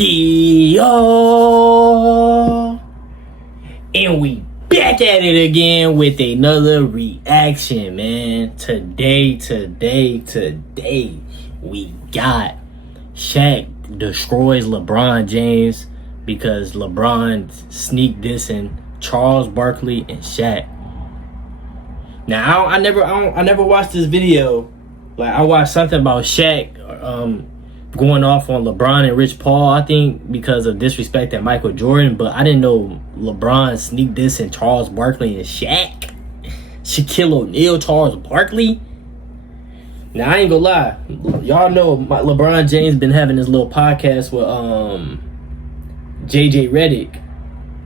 Yo, and we back at it again with another reaction, man. Today, we got Shaq destroys LeBron James because LeBron sneak dissing Charles Barkley and Shaq. Now, I never watched this video. Like, I watched something about Shaq going off on LeBron and Rich Paul, I think, because of disrespect at Michael Jordan. But I didn't know LeBron sneak dissing Charles Barkley and Shaq. Shaquille O'Neal, Charles Barkley. Now, I ain't gonna lie. Y'all know LeBron James been having this little podcast with JJ Redick.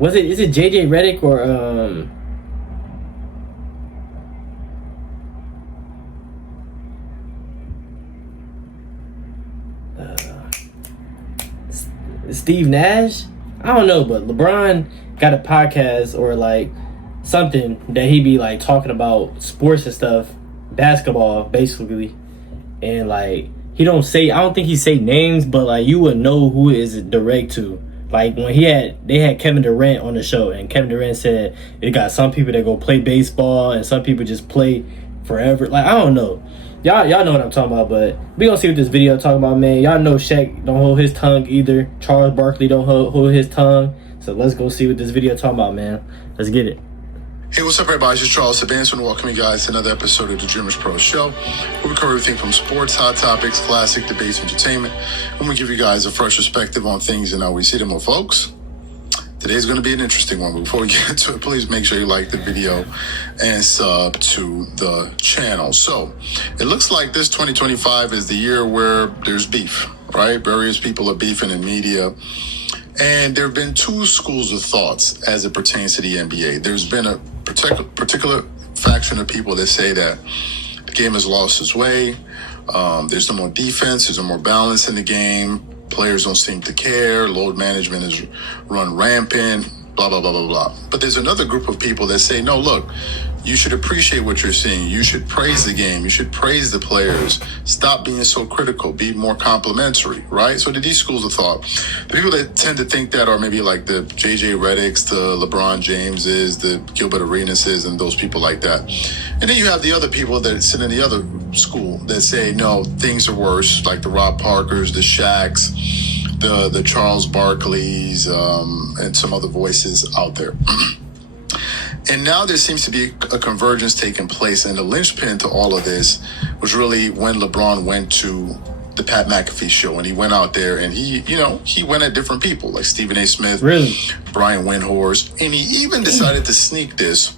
Is it JJ Redick or Steve Nash? I don't know, but LeBron got a podcast or like something that he be like talking about sports and stuff, basketball basically, and like I don't think he say names, but like you would know who it is direct to. Like when they had Kevin Durant on the show, and Kevin Durant said it got some people that go play baseball and some people just play forever. Like, I don't know. Y'all know what I'm talking about, but we gonna see what this video talking about, man. Y'all know Shaq don't hold his tongue either. Charles Barkley don't hold his tongue. So let's go see what this video talking about, man. Let's get it. Hey, what's up, everybody? It's Charles Sabans, and welcome you guys to another episode of the Dreamers Pro Show, where we cover everything from sports, hot topics, classic debates, entertainment, and we give you guys a fresh perspective on things and how we see them, folks. Today's going to be an interesting one, but before we get into it, please make sure you like the video and sub to the channel. So, it looks like this 2025 is the year where there's beef, right? Various people are beefing in media. And there have been two schools of thoughts as it pertains to the NBA. There's been a particular faction of people that say that the game has lost its way. There's no more defense. There's no more balance in the game. Players don't seem to care. Load management is run rampant, blah, blah, blah, blah, blah. But there's another group of people that say, no, look, you should appreciate what you're seeing. You should praise the game. You should praise the players. Stop being so critical. Be more complimentary, right? So these schools of thought, the people that tend to think that are maybe like the JJ Redicks, the LeBron Jameses, the Gilbert Arenases, and those people like that. And then you have the other people that sit in the other school that say, no, things are worse, like the Rob Parkers, the Shaqs, the Charles Barkleys, and some other voices out there. And now there seems to be a convergence taking place, and the linchpin to all of this was really when LeBron went to the Pat McAfee show, and he went out there and he went at different people like Stephen A. Smith, really? Brian Windhorst, and he even decided to sneak this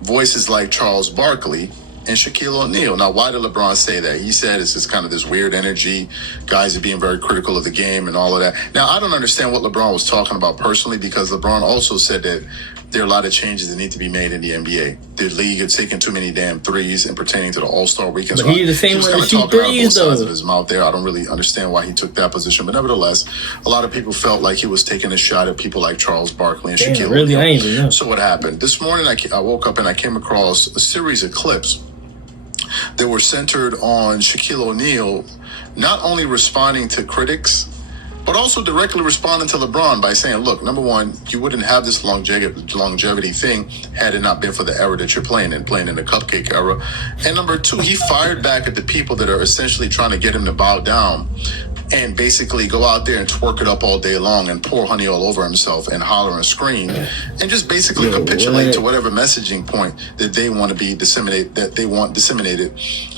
voices like Charles Barkley and Shaquille O'Neal. Now, why did LeBron say that? He said it's just kind of this weird energy. Guys are being very critical of the game and all of that. Now, I don't understand what LeBron was talking about personally, because LeBron also said that there are a lot of changes that need to be made in the NBA. The league is taking too many damn threes and pertaining to the All-Star weekend. But he's the same one that shoot threes, though. Sides of his mouth there. I don't really understand why he took that position, but nevertheless, a lot of people felt like he was taking a shot at people like Charles Barkley and Shaquille really, O'Neal. So what happened? This morning, I woke up and I came across a series of clips that were centered on Shaquille O'Neal not only responding to critics, but also directly responding to LeBron by saying, look, number one, you wouldn't have this longevity thing had it not been for the era that you're playing in the cupcake era. And number two, he fired back at the people that are essentially trying to get him to bow down and basically go out there and twerk it up all day long and pour honey all over himself and holler and scream and just basically capitulate to whatever messaging point that they want to be disseminated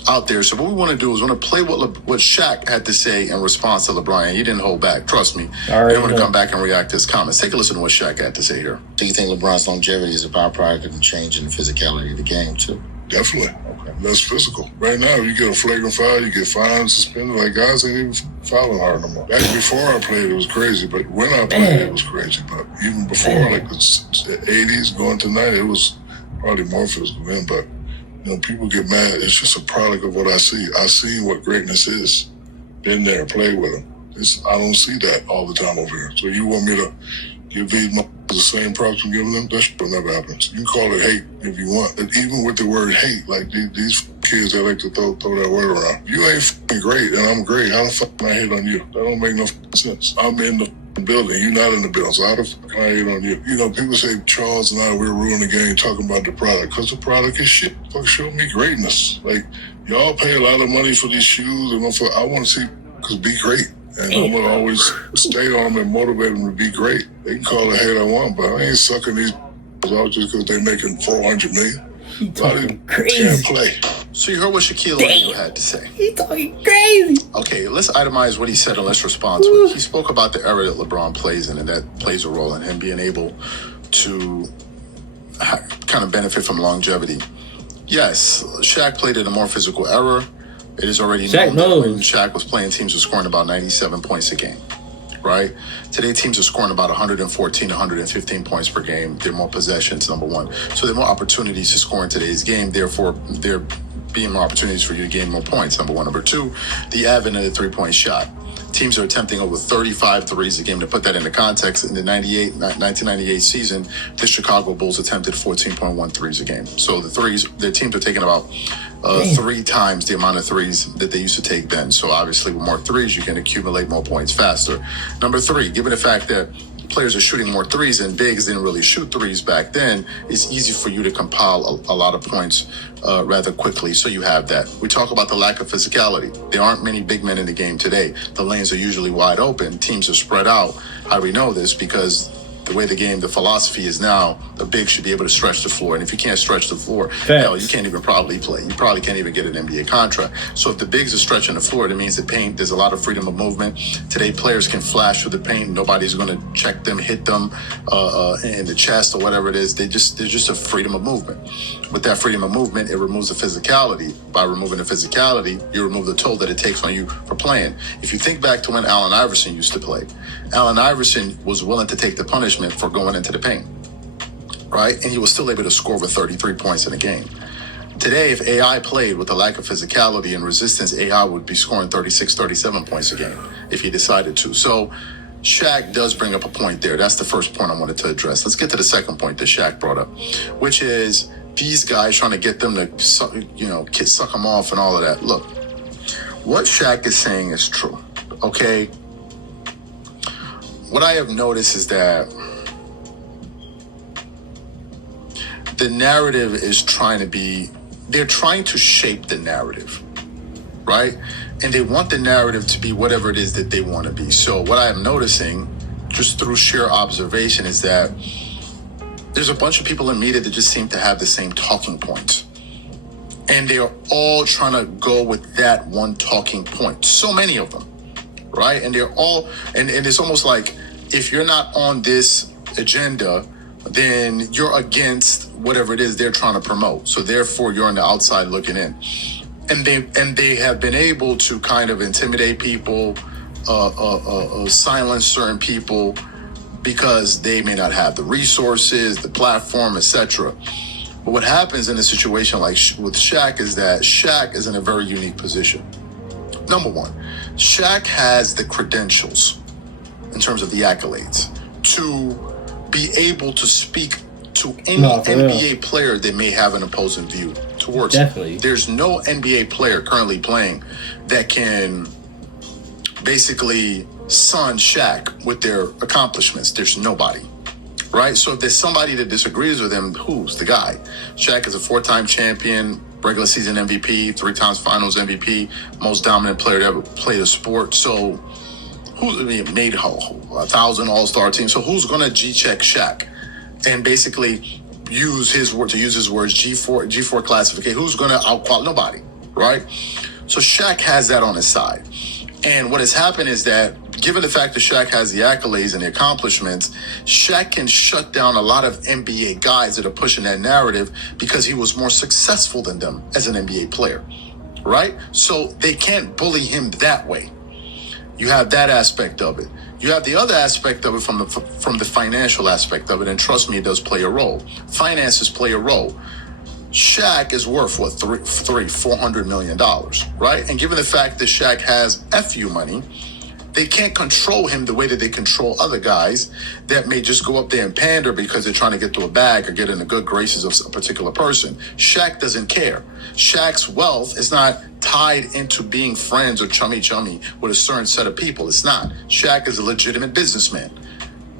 out there. So what we want to do is we want to play what Shaq had to say in response to LeBron. He didn't hold back, trust me. All right, then we're going to come back and react to his comments. Take a listen to what Shaq had to say here. Do you think LeBron's longevity is a byproduct of the change in the physicality of the game too? Definitely. Less physical. Right now, you get a flagrant foul, you get fined, suspended. Like, guys ain't even fouling hard no more. Back before I played, it was crazy, but when I played, it was crazy. But even before, like the 80s going to 90s, it was probably more physical then. But, people get mad. It's just a product of what I see. I see what greatness is. Been there, played with them. I don't see that all the time over here. So you want me to give these the same props I'm giving them? That shit will never happen. So you can call it hate if you want. And even with the word hate, like these kids that like to throw that word around. You ain't f***ing great and I'm great. How the fuck can I hate on you? That don't make no sense. I'm in the building. You're not in the building, so how the fuck can I hate on you? You know, people say Charles and I, we're ruining the game talking about the product, because the product is shit. Fuck, show me greatness. Like, y'all pay a lot of money for these shoes, and I want to see, because be great. And I'm going to always stay on them and motivate them to be great. They can call it hate I want, but I ain't sucking these out just because they're making $400 million. He talking Can't crazy. play. So you heard what Shaquille O'Neal had to say. He talking crazy. Okay, let's itemize what he said and let's respond to it. He spoke about the era that LeBron plays in, and that plays a role in him being able to kind of benefit from longevity. Yes, Shaq played in a more physical era. It is already known that when Shaq was playing, teams were scoring about 97 points a game, right? Today, teams are scoring about 114, 115 points per game. There are more possessions, number one. So there are more opportunities to score in today's game. Therefore, there being more opportunities for you to gain more points, number one. Number two, the advent of the three-point shot. Teams are attempting over 35 threes a game. To put that into context, in the 1998 season, the Chicago Bulls attempted 14.1 threes a game. So the teams are taking about 3 times the amount of threes that they used to take then. So obviously with more threes, you can accumulate more points faster. Number 3, given the fact that players are shooting more threes and bigs didn't really shoot threes back then, it's easy for you to compile a lot of points rather quickly. So you have that. We talk about the lack of physicality. There aren't many big men in the game today. The lanes are usually wide open. Teams are spread out. How do we know this? Because the way the philosophy is now, the big should be able to stretch the floor. And if you can't stretch the floor, hell, you can't even probably play. You probably can't even get an NBA contract. So if the bigs are stretching the floor, that means the paint, there's a lot of freedom of movement. Today, players can flash through the paint. Nobody's going to check them, hit them in the chest or whatever it is. There's just a freedom of movement. With that freedom of movement, it removes the physicality. By removing the physicality, you remove the toll that it takes on you for playing. If you think back to when Allen Iverson used to play, Allen Iverson was willing to take the punishment for going into the paint, right? And he was still able to score with 33 points in a game. Today, if AI played with the lack of physicality and resistance, AI would be scoring 36, 37 points a game if he decided to. So Shaq does bring up a point there. That's the first point I wanted to address. Let's get to the second point that Shaq brought up, which is these guys trying to get them to, suck them off and all of that. Look, what Shaq is saying is true, okay? What I have noticed is that the narrative is they're trying to shape the narrative, right? And they want the narrative to be whatever it is that they want to be. So what I am noticing, just through sheer observation, is that there's a bunch of people in media that just seem to have the same talking points. And they are all trying to go with that one talking point. So many of them, right? And they're all, and it's almost like if you're not on this agenda, then you're against whatever it is they're trying to promote. So therefore, you're on the outside looking in. And they have been able to kind of intimidate people, silence certain people, because they may not have the resources, the platform, etc. But what happens in a situation like with Shaq is that Shaq is in a very unique position. Number one, Shaq has the credentials in terms of the accolades to be able to speak to any NBA player that may have an opposing view towards Definitely. him. There's no NBA player currently playing that can basically son Shaq with their accomplishments. There's nobody, right? So if there's somebody that disagrees with him, who's the guy? Shaq is a 4-time champion, regular season MVP, 3 times finals MVP, most dominant player to ever play the sport. So made 1,000 all-star teams. So who's going to G-check Shaq and basically use his words, G4 classification? Who's going to outqualify? Nobody, right? So Shaq has that on his side. And what has happened is that, given the fact that Shaq has the accolades and the accomplishments, Shaq can shut down a lot of NBA guys that are pushing that narrative because he was more successful than them as an NBA player, right? So they can't bully him that way. You have that aspect of it. You have the other aspect of it from the financial aspect of it, and trust me, it does play a role. Finances play a role. Shaq is worth, what, $400 million, right? And given the fact that Shaq has FU money, They can't control him the way that they control other guys that may just go up there and pander because they're trying to get to a bag or get in the good graces of a particular person. Shaq doesn't care. Shaq's wealth is not tied into being friends or chummy with a certain set of people. It's not. Shaq is a legitimate businessman.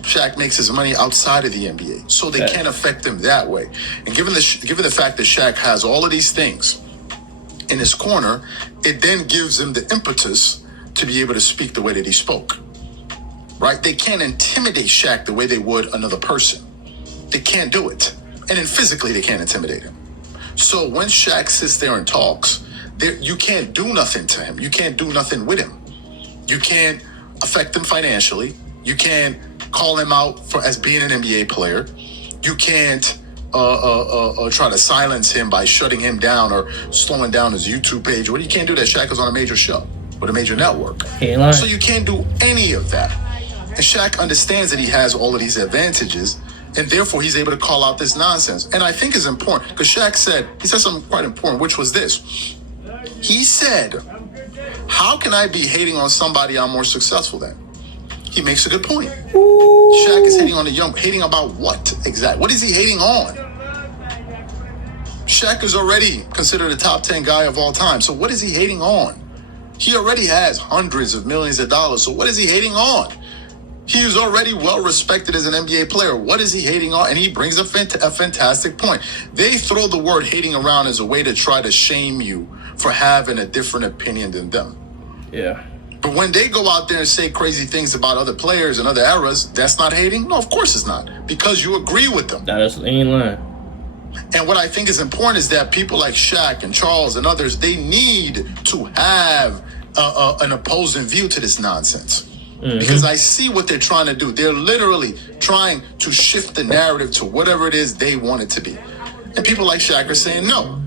Shaq makes his money outside of the NBA, so they can't affect him that way. And given the fact that Shaq has all of these things in his corner, it then gives him the impetus to be able to speak the way that he spoke. Right? They can't intimidate Shaq the way they would another person. They can't do it. And then physically, they can't intimidate him. So when Shaq sits there and talks, you can't do nothing to him. You can't do nothing with him. You can't affect him financially. You can't call him out as being an NBA player. You can't try to silence him by shutting him down or slowing down his YouTube page. You can't do that. Shaq is on a major show with a major network. So you can't do any of that. And Shaq understands that he has all of these advantages, and therefore he's able to call out this nonsense. And I think it's important because Shaq said something quite important, which was this. He said, how can I be hating on somebody I'm more successful than? He makes a good point. Shaq is hating on the young. Hating about what exactly? What is he hating on? Shaq is already considered a top 10 guy of all time. So what is he hating on? He already has hundreds of millions of dollars. So what is he hating on? He is already well respected as an NBA player. What is he hating on? And he brings a fantastic point. They throw the word hating around as a way to try to shame you for having a different opinion than them. Yeah. But when they go out there and say crazy things about other players and other eras, that's not hating? No, of course it's not. Because you agree with them. That's ain't lying. And what I think is important is that people like Shaq and Charles and others, they need to have an opposing view to this nonsense. Mm-hmm. Because I see what they're trying to do. They're literally trying to shift the narrative to whatever it is they want it to be. And people like Shaq are saying, no,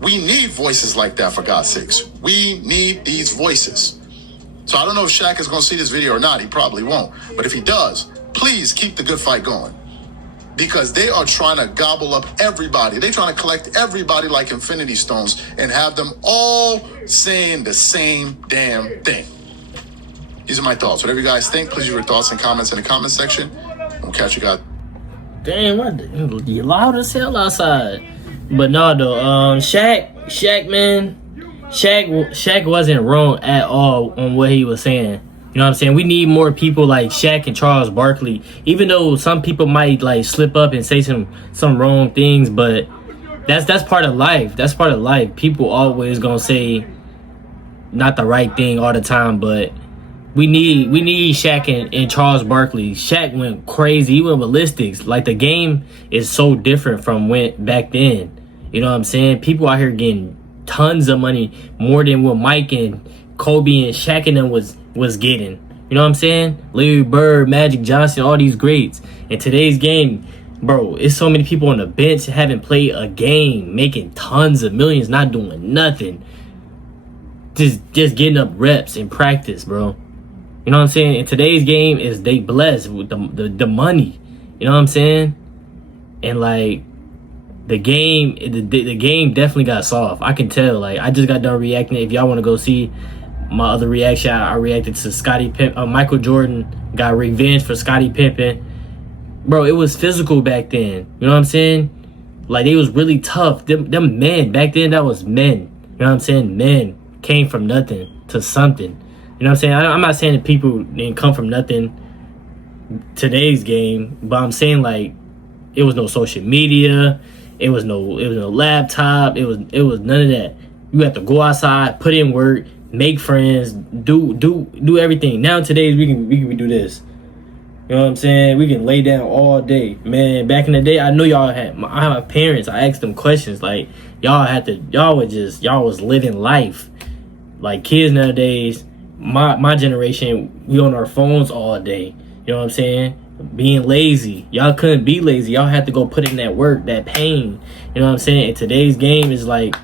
we need voices like that, for God's sakes. We need these voices. So I don't know if Shaq is going to see this video or not. He probably won't. But if he does, please keep the good fight going. Because they are trying to gobble up everybody. They're trying to collect everybody like Infinity Stones and have them all saying the same damn thing. These are my thoughts. Whatever you guys think, please leave your thoughts and comments in the comment section. We'll catch you guys. Damn, what? You loud as hell outside. But no, though, Shaq, man. Shaq wasn't wrong at all on what he was saying. You know what I'm saying? We need more people like Shaq and Charles Barkley. Even though some people might like slip up and say some wrong things, but that's part of life. That's part of life. People always gonna say not the right thing all the time, but we need Shaq and Charles Barkley. Shaq went crazy. He went ballistics. Like the game is so different from back then. You know what I'm saying? People out here getting tons of money, more than what Mike and Kobe and Shaq and them was getting. You know what I'm saying? Larry Bird, Magic Johnson, all these greats. In today's game, bro, it's so many people on the bench haven't played a game, making tons of millions, not doing nothing. Just getting up reps in practice, bro. You know what I'm saying? In today's game, is they blessed with the money. You know what I'm saying? And like the game definitely got soft. I can tell. Like I just got done reacting. If y'all want to go see my other reaction, I reacted to Scottie Pippen. Michael Jordan got revenge for Scottie Pippen. Bro, it was physical back then. You know what I'm saying? Like they was really tough. Them men back then, that was men. You know what I'm saying? Men came from nothing to something. You know what I'm saying? I'm not saying that people didn't come from nothing today's game, but I'm saying like it was no social media, it was no laptop, it was none of that. You have to go outside, put in work, make friends, do everything. Now today's we can do this. You know what I'm saying? We can lay down all day. Man, back in the day, I know y'all had I have parents, I asked them questions like y'all was living life. Like kids nowadays, my generation, we on our phones all day. You know what I'm saying? Being lazy. Y'all couldn't be lazy. Y'all had to go put in that work, that pain. You know what I'm saying? In today's game is like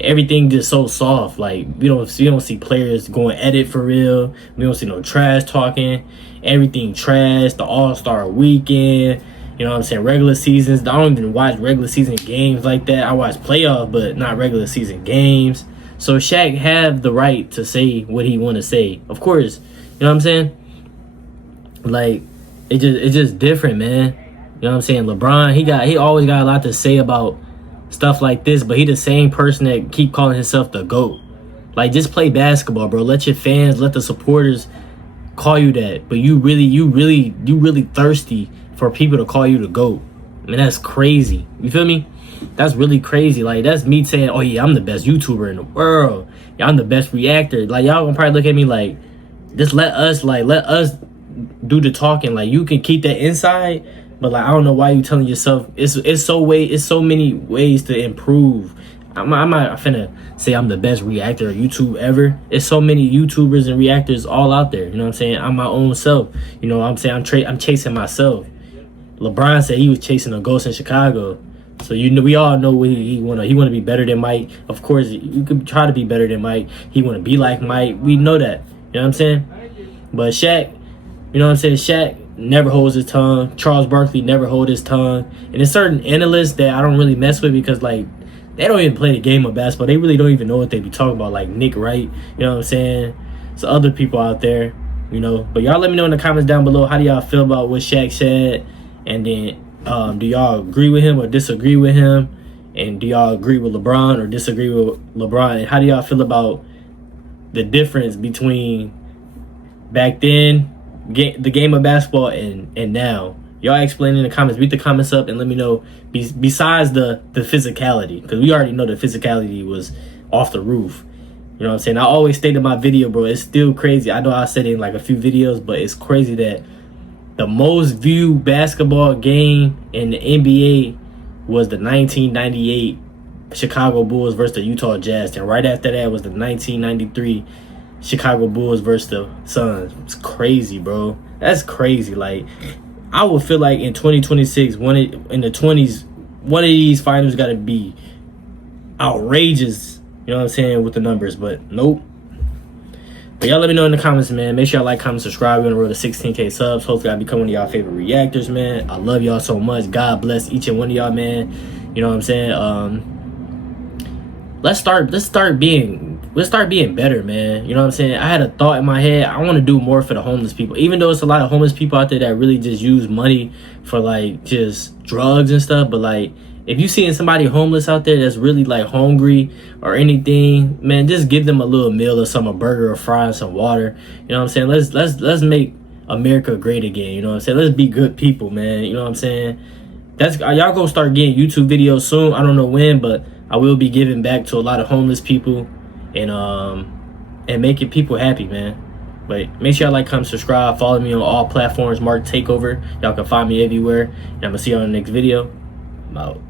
everything just so soft. Like we don't see players going at it for real. We don't see no trash talking. Everything trash. The All-Star weekend. You know what I'm saying? Regular seasons. I don't even watch regular season games like that. I watch playoff, but not regular season games. So Shaq have the right to say what he want to say. Of course, You know what I'm saying? Like, it's just different, man. You know what I'm saying? LeBron, he always got a lot to say about stuff like this, but he the same person that keep calling himself the GOAT. Like, just play basketball, bro. Let your fans, let the supporters call you that. But you really thirsty for people to call you the GOAT. I mean, that's crazy. You feel me? That's really crazy. Like, that's me saying, oh yeah, I'm the best YouTuber in the world. Yeah, I'm the best reactor. Like, y'all gonna probably look at me like, just let us do the talking. Like, you can keep that inside, but like, I don't know why you telling yourself it's so many ways to improve. I'm not finna say I'm the best reactor of YouTube ever. It's so many YouTubers and reactors all out there. You know what I'm saying? I'm my own self. You know what I'm saying? I'm chasing myself. LeBron said he was chasing a ghost in Chicago. So we all know what he wanna be better than Mike. Of course, you could try to be better than Mike. He wanna be like Mike. We know that. You know what I'm saying? But Shaq, you know what I'm saying? Shaq never holds his tongue. Charles Barkley never hold his tongue. And there's certain analysts that I don't really mess with because, like, they don't even play the game of basketball. They really don't even know what they be talking about, like Nick Wright. You know what I'm saying? So other people out there, you know. But y'all let me know in the comments down below, how do y'all feel about what Shaq said? And then do y'all agree with him or disagree with him? And do y'all agree with LeBron or disagree with LeBron? And how do y'all feel about the difference between back then, the game of basketball, and now? Y'all explain in the comments. Beat the comments up and let me know. Besides the physicality, because we already know the physicality was off the roof. You know what I'm saying? I always state in my video, bro, it's still crazy. I know I said it in like a few videos, but it's crazy that the most viewed basketball game in the NBA was the 1998 Chicago Bulls versus the Utah Jazz. And right after that was the 1993 Chicago Bulls versus the Suns. It's crazy, bro. That's crazy. Like, I would feel like in 2026, in the 20s, one of these finals got to be outrageous. You know what I'm saying, with the numbers, but nope. But y'all let me know in the comments, man. Make sure y'all like, comment, subscribe. We're on the road to 16K subs. Hopefully I become one of y'all favorite reactors, man. I love y'all so much. God bless each and one of y'all, man. You know what I'm saying? Let's start being better, man. You know what I'm saying? I had a thought in my head. I want to do more for the homeless people. Even though it's a lot of homeless people out there that really just use money for like just drugs and stuff, but like, if you seeing somebody homeless out there that's really like hungry or anything, man, just give them a little meal or a burger or fries, some water. You know what I'm saying? Let's make America great again. You know what I'm saying? Let's be good people, man. You know what I'm saying? Y'all gonna start getting YouTube videos soon. I don't know when, but I will be giving back to a lot of homeless people and making people happy, man. But make sure y'all like, comment, subscribe, follow me on all platforms. Mark Takeover. Y'all can find me everywhere. And I'm gonna see you on the next video. I'm out.